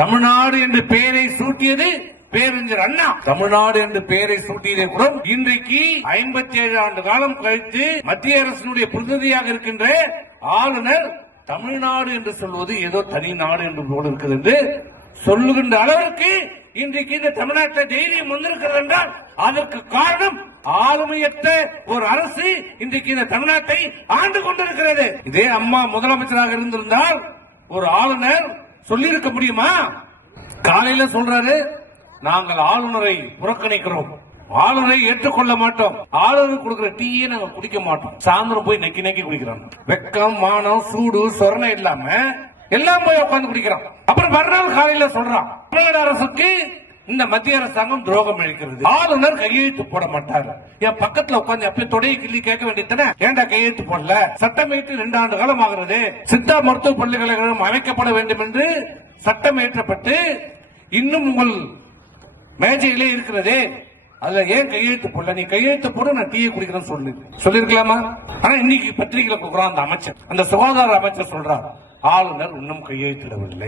தமிழ்நாடு என்று பெயரை சூட்டியது பேரறிஞர் அண்ணா. தமிழ்நாடு என்று பெயரை சூட்டியதை கூட இன்றைக்கு 57 ஆண்டு காலம் கழித்து மத்திய அரசினுடைய பிரதிநிதியாக இருக்கின்ற ஆளுநர் தமிழ்நாடு என்று சொல்வது ஏதோ தனி நாடு என்று போல இருக்குது என்று சொல்லுகின்ற அளவிற்கு இன்றைக்கு இந்த தமிழ்நாட்டில் தைரியம் வந்திருக்கிறது என்றால் அதற்கு காரணம் ஆளுமையற்ற ஒரு அரசு இன்றைக்கு இந்த தமிழ்நாட்டை ஆண்டு கொண்டிருக்கிறது. இதே அம்மா முதலமைச்சராக இருந்திருந்தால் ஒரு ஆளுநர் சொல்லியிருக்க முடியுமா? காலையில சொல்றாரு, நாங்கள் ஆளுநரை புறக்கணிக்கிறோம், ஆளுநரை ஏற்றுக்கொள்ள மாட்டோம், ஆளுநர் கொடுக்கிற டீயே நாங்க குடிக்க மாட்டோம், சாயந்தரம் போய் நக்கி நக்கி குடிக்கிறோம். வெக்கம், மானம், சூடு, சொரணை இல்லாம எல்லாம் போய் உட்கார்ந்து குடிக்கிறோம். அப்புறம் மறுநாள் காலையில சொல்றான் தமிழ்நாடு அரசுக்கு இந்த மத்திய அரசாங்கம் துரோகம் இழைக்கிறது, ஆளுநர் கையெழுத்து போட மாட்டாரு. என் பக்கத்துல உட்கார்ந்து அப்படியே தொடையை கிள்ளி கேட்க வேண்டியதானே, ஏண்டா கையெழுத்து போடல? சட்டமேற்று 2 ஆண்டு காலம் ஆகிறது. சித்தா மருத்துவ பல்கலைக்கழகம் அமைக்கப்பட வேண்டும் என்று சட்டம் இயற்றப்பட்டு இன்னும் உங்கள் மேஜையிலே இருக்கிறதே, அதுல ஏன் கையெழுத்து போடல? நீ கையெழுத்து போட, நான் டீயை குடிக்கிறேன்னு சொல்லிருக்கலாமா? ஆனா இன்னைக்கு பத்திரிகையில கொடுக்குறான் அந்த அமைச்சர், அந்த சுகாதார அமைச்சர் சொல்றார், ஆளுநர் இன்னும் கையெழுத்திடவில்லை.